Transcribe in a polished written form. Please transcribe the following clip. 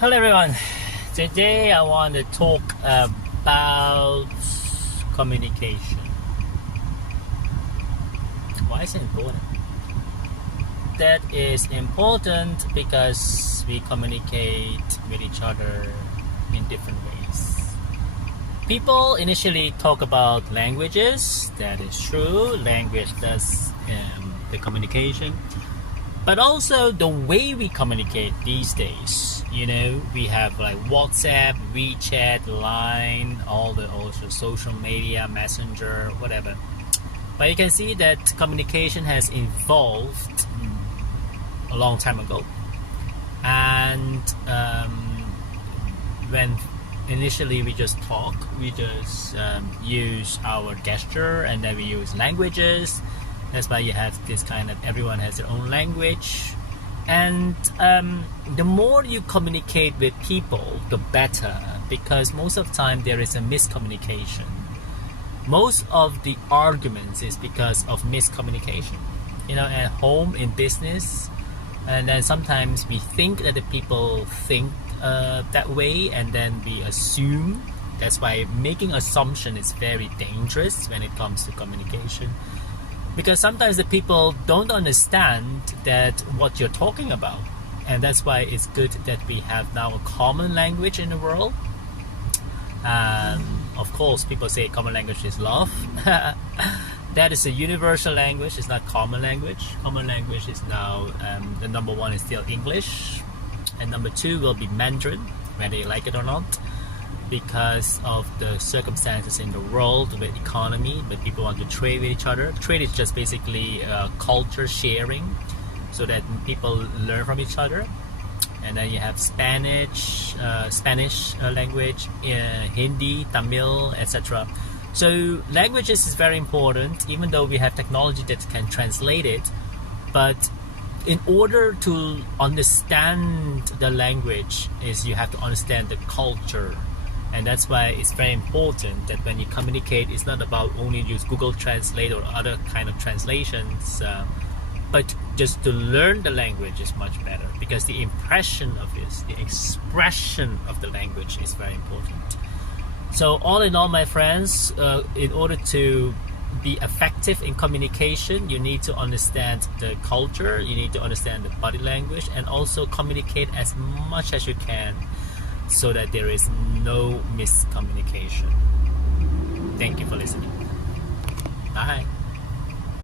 Hello everyone. Today I want to talk about communication. Why is it important? That is important because we communicate with each other in different ways. People initially talk about languages. That is true. Language does the communication. But also the way we communicate these days. We have like WhatsApp, WeChat, Line, all the also social media, Messenger, whatever. But you can see that communication has evolved a long time ago. And when initially we just talk, we just use our gesture, and then we use languages. That's why you have this kind of, everyone has their own language. And the more you communicate with people, the better, because most of the time there is a miscommunication. Most of the arguments is because of miscommunication. At home, in business, and then sometimes we think that the people think that way, and then we assume. That's why making assumption is very dangerous when it comes to communication. Because sometimes the people don't understand that what you're talking about. And that's why it's good that we have now a common language in the world. Of course, people say common language is love. That is a universal language. It's not common language. Common language is now, the number one is still English. And number two will be Mandarin, whether you like it or not. Because of the circumstances in the world with economy, but people want to trade with each other. Trade is just basically culture sharing, so that people learn from each other. And then you have Spanish language, Hindi, Tamil, etc. So languages is very important, even though we have technology that can translate it. But in order to understand the language, is you have to understand the culture. And that's why it's very important that when you communicate, it's not about only use Google Translate or other kind of translations, but just to learn the language is much better, because the impression of this, the expression of the language is very important. So all in all, my friends, in order to be effective in communication, you need to understand the culture, you need to understand the body language, and also communicate as much as you can, so that there is no miscommunication. Thank you for listening. Bye.